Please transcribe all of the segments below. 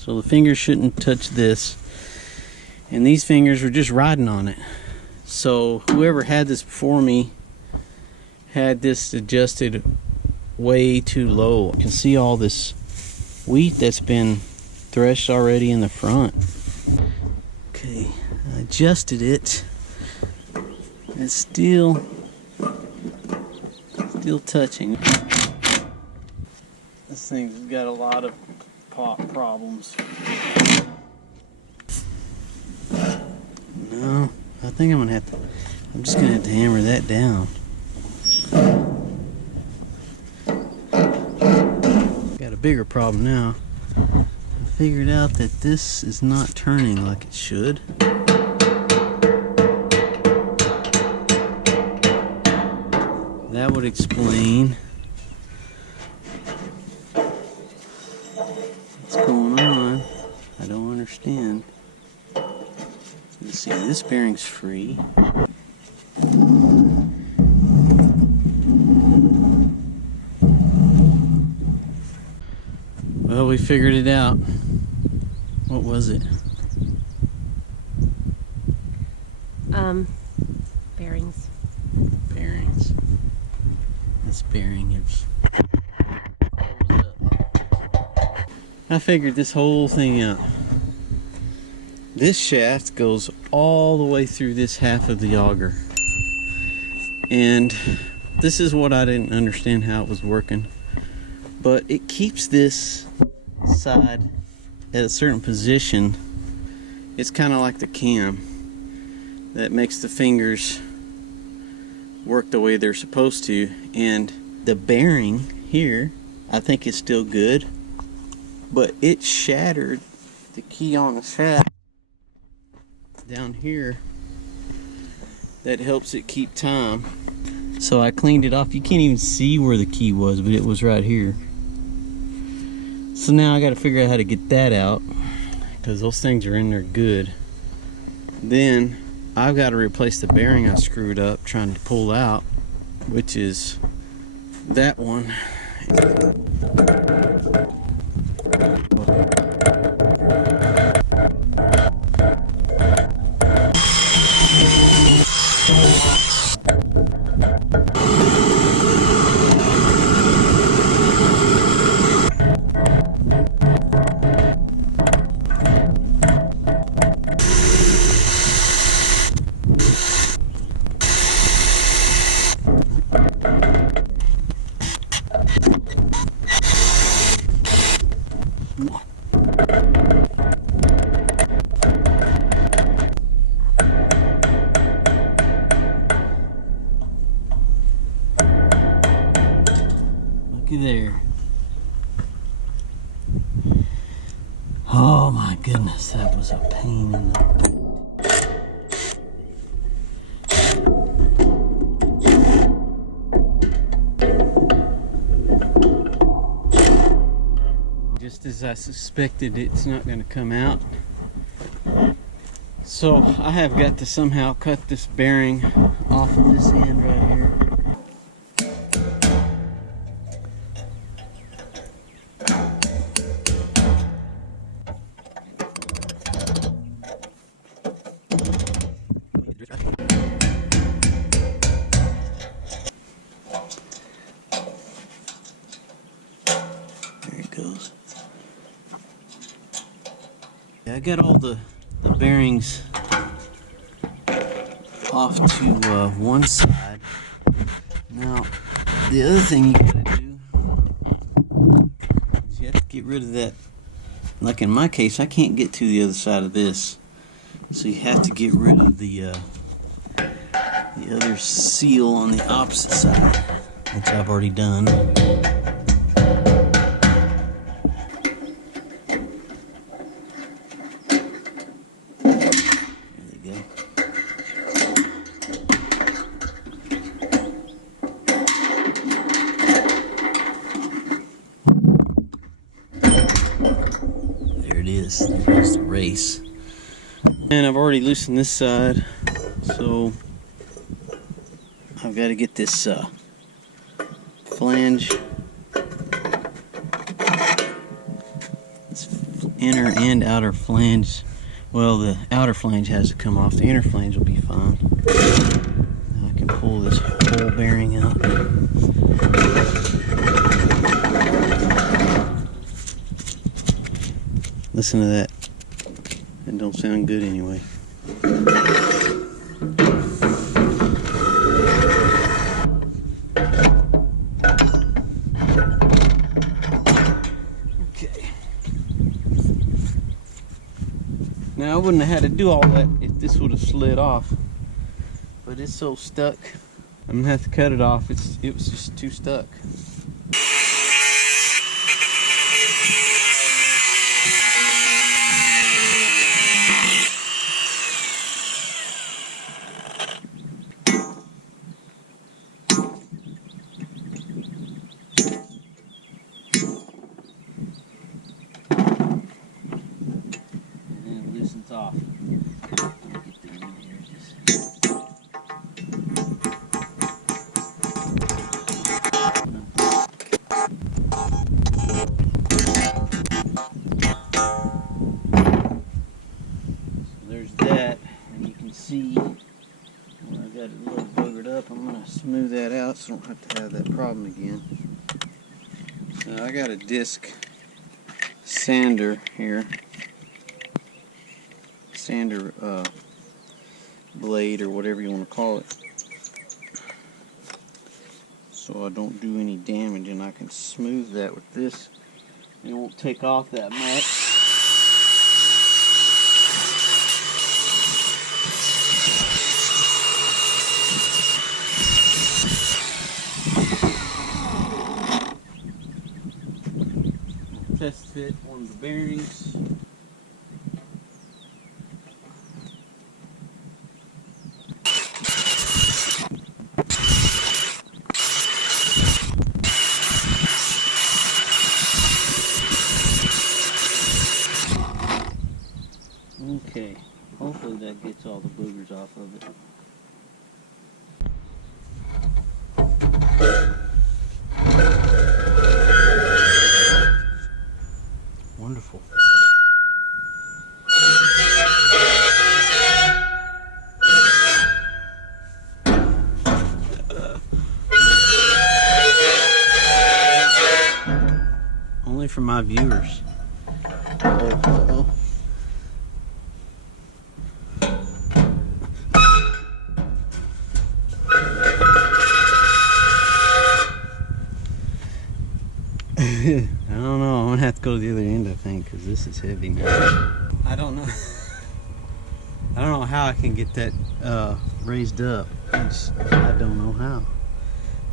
So the fingers shouldn't touch this. And these fingers were just riding on it. So whoever had this before me had this adjusted way too low. You can see all this wheat that's been threshed already in the front. Okay, I adjusted it. It's still touching. This thing's got a lot of pop problems. No, I think I'm just gonna have to hammer that down. Got a bigger problem now. I figured out that this is not turning like it should. That would explain what's going on. I don't understand. You see, this bearing's free. Well, we figured it out. What was it? Bearings. Bearings. This bearing is closed up. I figured this whole thing out. This shaft goes all the way through this half of the auger. And this is what I didn't understand how it was working. But it keeps this side at a certain position. It's kind of like the cam that makes the fingers work the way they're supposed to. And the bearing here, I think is still good, but it shattered the key on the shaft down here that helps it keep time. So I cleaned it off. You can't even see where the key was, but it was right here. So now I got to figure out how to get that out, because those things are in there good. Then I've got to replace the bearing I screwed up trying to pull out, which is that one. Looky there. Oh my goodness, that was a pain in the... Just as I suspected, it's not going to come out. So I have got to somehow cut this bearing off of this end right here. There it goes. I got all the bearings off to one side. Now, the other thing you gotta do is you have to get rid of that. Like in my case, I can't get to the other side of this, so you have to get rid of the other seal on the opposite side, which I've already done. There's the race. And I've already loosened this side, so I've got to get this flange. This inner and outer flange. Well, the outer flange has to come off. The inner flange will be fine. Now I can pull this whole bearing out. Listen to that. It don't sound good anyway. Now I wouldn't have had to do all that if this would have slid off, but it's so stuck. I'm gonna have to cut it off. It was just too stuck. Off. There's that, and you can see where I got it a little buggered up. I'm going to smooth that out so I don't have to have that problem again. So I got a disc sander here. Sander blade or whatever you want to call it, so I don't do any damage, and I can smooth that with this. It won't take off that much. Test fit one of the bearings. Okay, hopefully that gets all the boogers off of it. Wonderful. Only for my viewers. Uh-oh. I don't know. I'm gonna have to go to the other end, I think, because this is heavy now. I don't know. I don't know how I can get that raised up. I don't know how,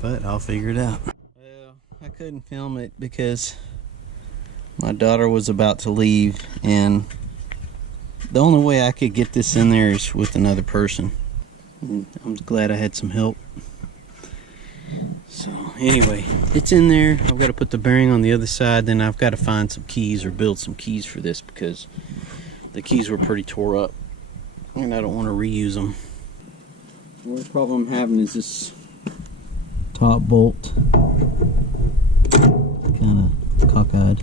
but I'll figure it out. Well, I couldn't film it because my daughter was about to leave, and the only way I could get this in there is with another person. And I'm glad I had some help. So anyway, it's in there. I've got to put the bearing on the other side. Then I've got to find some keys or build some keys for this, because the keys were pretty tore up and I don't want to reuse them. The problem I'm having is this top bolt kind of cockeyed.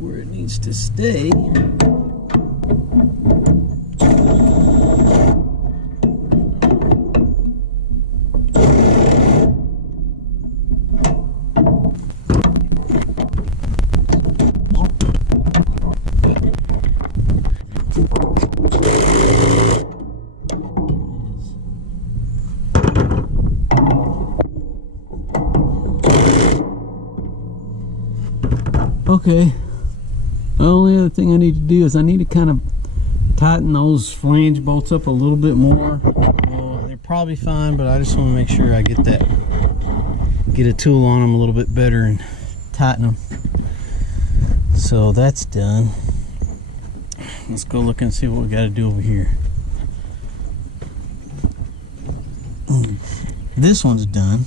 Where it needs to stay. Okay. The only other thing I need to do is I need to kind of tighten those flange bolts up a little bit more. Well, they're probably fine, but I just want to make sure I get a tool on them a little bit better and tighten them. So that's done. Let's go look and see what we got to do over here. This one's done.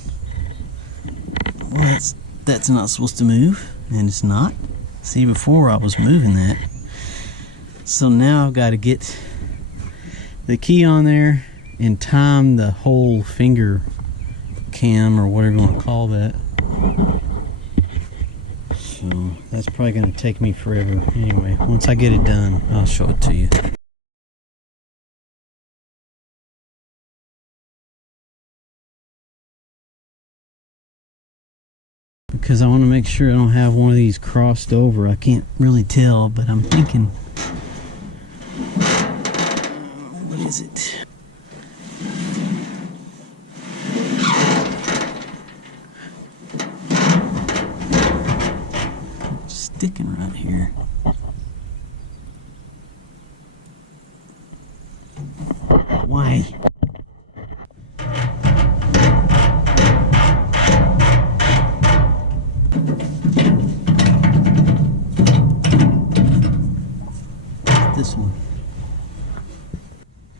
Well, that's not supposed to move, and it's not. See, before I was moving that. So now I've got to get the key on there and time the whole finger cam, or whatever you want to call that. So that's probably going to take me forever. Anyway, once I get it done, I'll show it to you. Because I want to make sure I don't have one of these crossed over. I can't really tell, but I'm thinking, what is it? Sticking right here. Why? This one.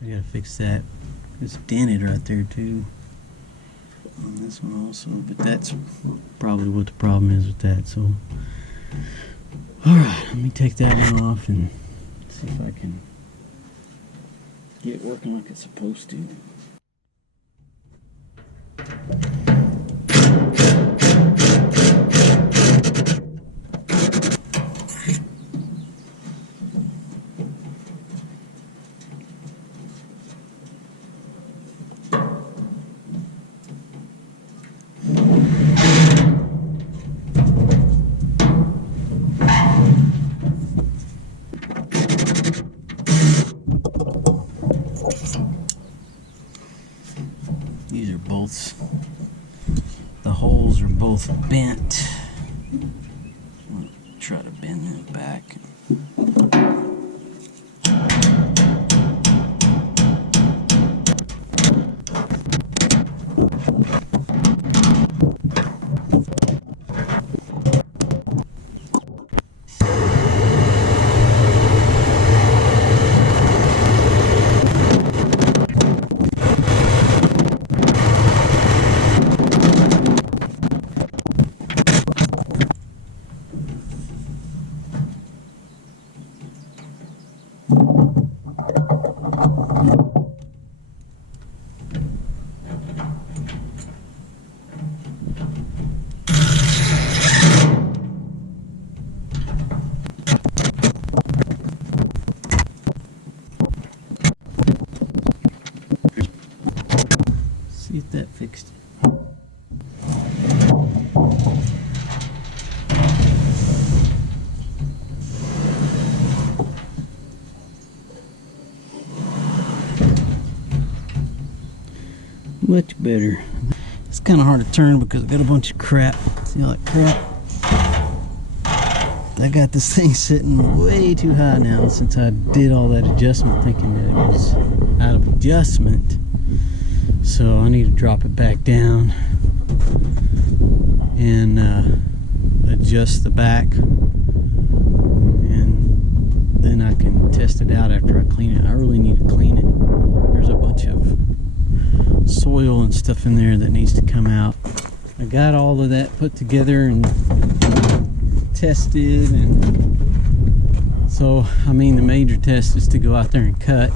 I gotta fix that. It's dented right there too. On this one also, but that's probably what the problem is with that. So, alright, let me take that one off and see if I can get it working like it's supposed to. These are both, the holes are both bent. I'll try to bend them back. See if that fixed it. Much better. It's kind of hard to turn because I got a bunch of crap. See all that crap? I got this thing sitting way too high now since I did all that adjustment, thinking that it was out of adjustment. So I need to drop it back down and adjust the back, and then I can test it out after I clean it. I really need to clean it. There's a bunch of soil and stuff in there that needs to come out. I got all of that put together and tested, and so I mean the major test is to go out there and cut.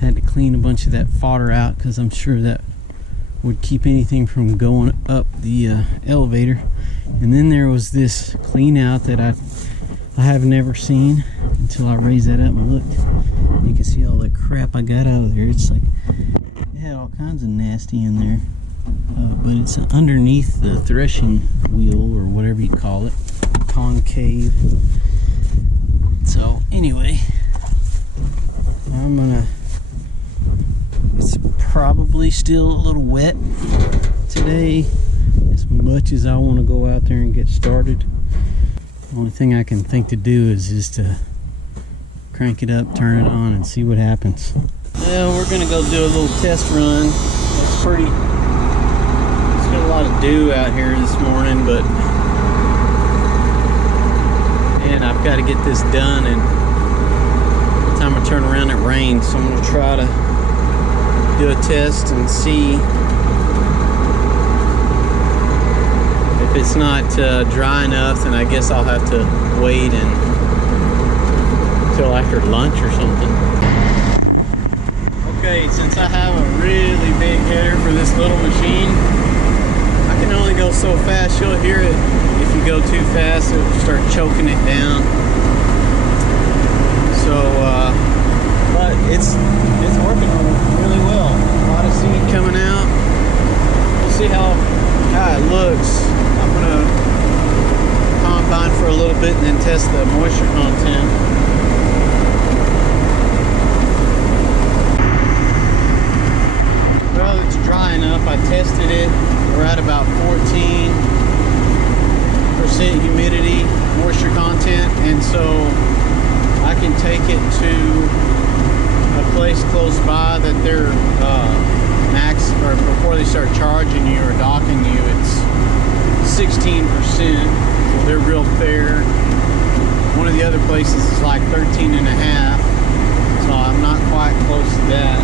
I had to clean a bunch of that fodder out because I'm sure that would keep anything from going up the elevator. And then there was this clean out that I have never seen until I raised that up and looked. You can see all the crap I got out of there. It's like it had all kinds of nasty in there, but it's underneath the threshing wheel or whatever you call it, concave. So anyway, I'm gonna, it's probably still a little wet today, as much as I want to go out there and get started. The only thing I can think to do is just to crank it up, turn it on, and see what happens. Well, we're gonna go do a little test run. It's pretty, it's got a lot of dew out here this morning, but man, I've got to get this done, and by the time I turn around it rains, so I'm gonna try to do a test and see if it's not dry enough. Then I guess I'll have to wait until till after lunch or something. Okay, since I have a really big header for this little machine, I can only go so fast. You'll hear it. If you go too fast, it'll start choking it down. So, but it's working really well. A lot of seed coming out. We'll see how it looks. I'm gonna combine for a little bit and then test the moisture content. Well, it's dry enough. I tested it. We're at about 14% humidity, moisture content, and so I can take it to a place close by that they're max, or before they start charging you or docking you, it's 16%. So they're real fair. One of the other places is like 13.5, so I'm not quite close to that.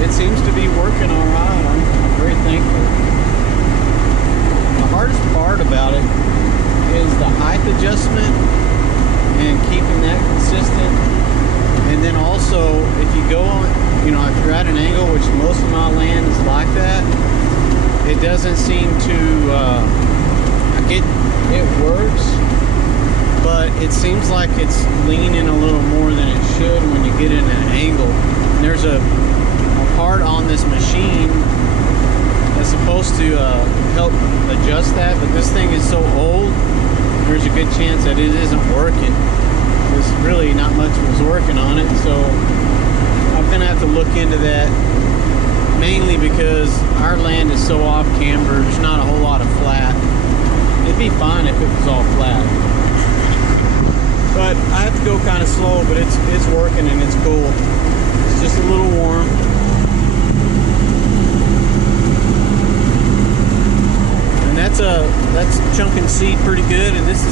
It seems to be working all right. I'm very thankful. The hardest part about it is the height adjustment and keeping that consistent. And then also, if you go on, if you're at an angle, which most of my land is like that, it doesn't seem to, it works, but it seems like it's leaning a little more than it should when you get in an angle. And there's a part on this machine that's supposed to help adjust that, but this thing is so old, there's a good chance that it isn't working. There's really not much was working on it, so I'm gonna have to look into that, mainly because our land is so off camber. There's not a whole lot of flat. It'd be fine if it was all flat, but I have to go kind of slow, but it's working and it's cool. It's just a little warm. That's chunking seed pretty good, and this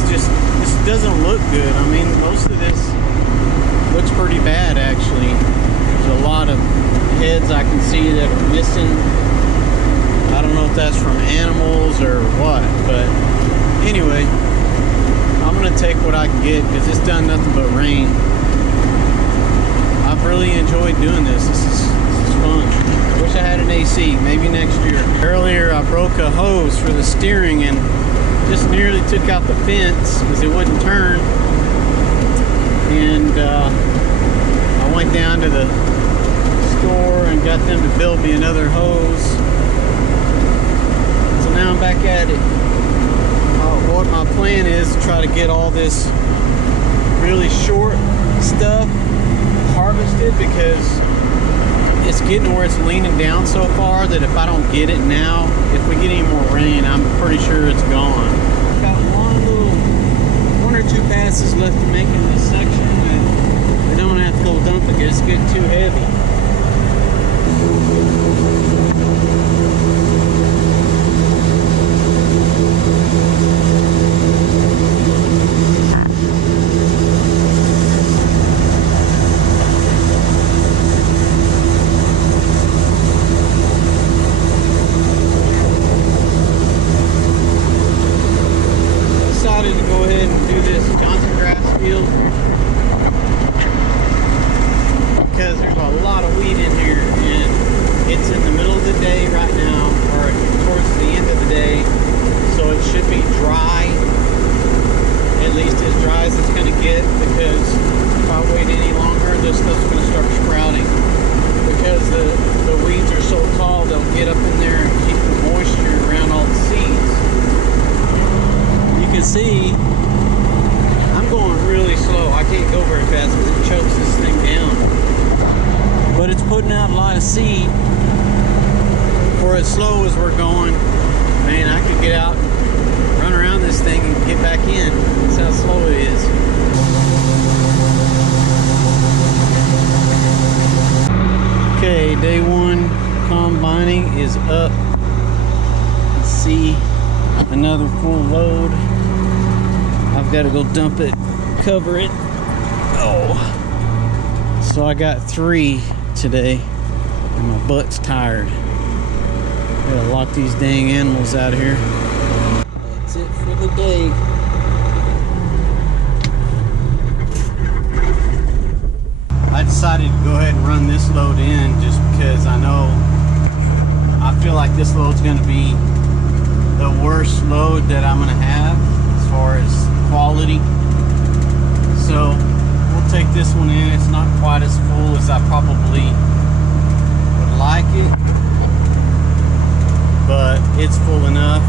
doesn't look good. I mean, most of this looks pretty bad actually. There's a lot of heads I can see that are missing. I don't know if that's from animals or what, but anyway, I'm gonna take what I can get because it's done nothing but rain. I've really enjoyed doing this. This is fun. I wish I had an AC, maybe next year. Earlier I broke a hose for the steering and just nearly took out the fence because it wouldn't turn. And I went down to the store and got them to build me another hose. So now I'm back at it. What my plan is to try to get all this really short stuff harvested, because it's getting where it's leaning down so far that if I don't get it now, if we get any more rain, I'm pretty sure it's gone. Got one or two passes left to make in this section, and then I'm gonna have to go dump it because it's getting too heavy. To go ahead and do this Johnson grass field because there's a lot of weed in here, and it's in the middle of the day right now, or towards the end of the day, so it should be dry, at least as dry as it's going to get, because if I wait any longer, this stuff's going to start sprouting, because the weeds are so tall, they'll get up in there and keep the moisture around all the seeds. You can see I'm going really slow. I can't go very fast because it chokes this thing down. But it's putting out a lot of seed. For as slow as we're going, man, I could get out, run around this thing and get back in. That's how slow it is. Okay, day one combining is up. Let's see, another full load. I've got to go dump it, cover it. Oh, so I got 3 today, and my butt's tired. Gotta lock these dang animals out of here. That's it for the day. decided to go ahead and run this load in just because I feel like this load's going to be the worst load that I'm going to have as far as quality. So we'll take this one in. It's not quite as full as I probably would like it, but it's full enough.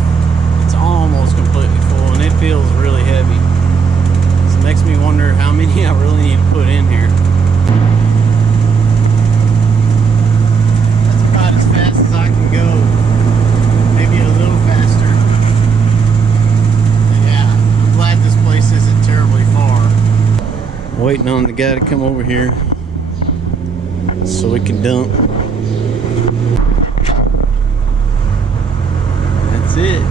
It's almost completely full, and it feels really heavy. So it makes me wonder how many I really need to put in here. That's about as fast as I can go. Maybe a little faster. But yeah, I'm glad this place isn't terribly far. Waiting on the guy to come over here so we can dump. That's it.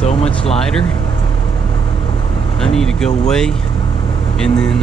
So much lighter. I need to go weigh and then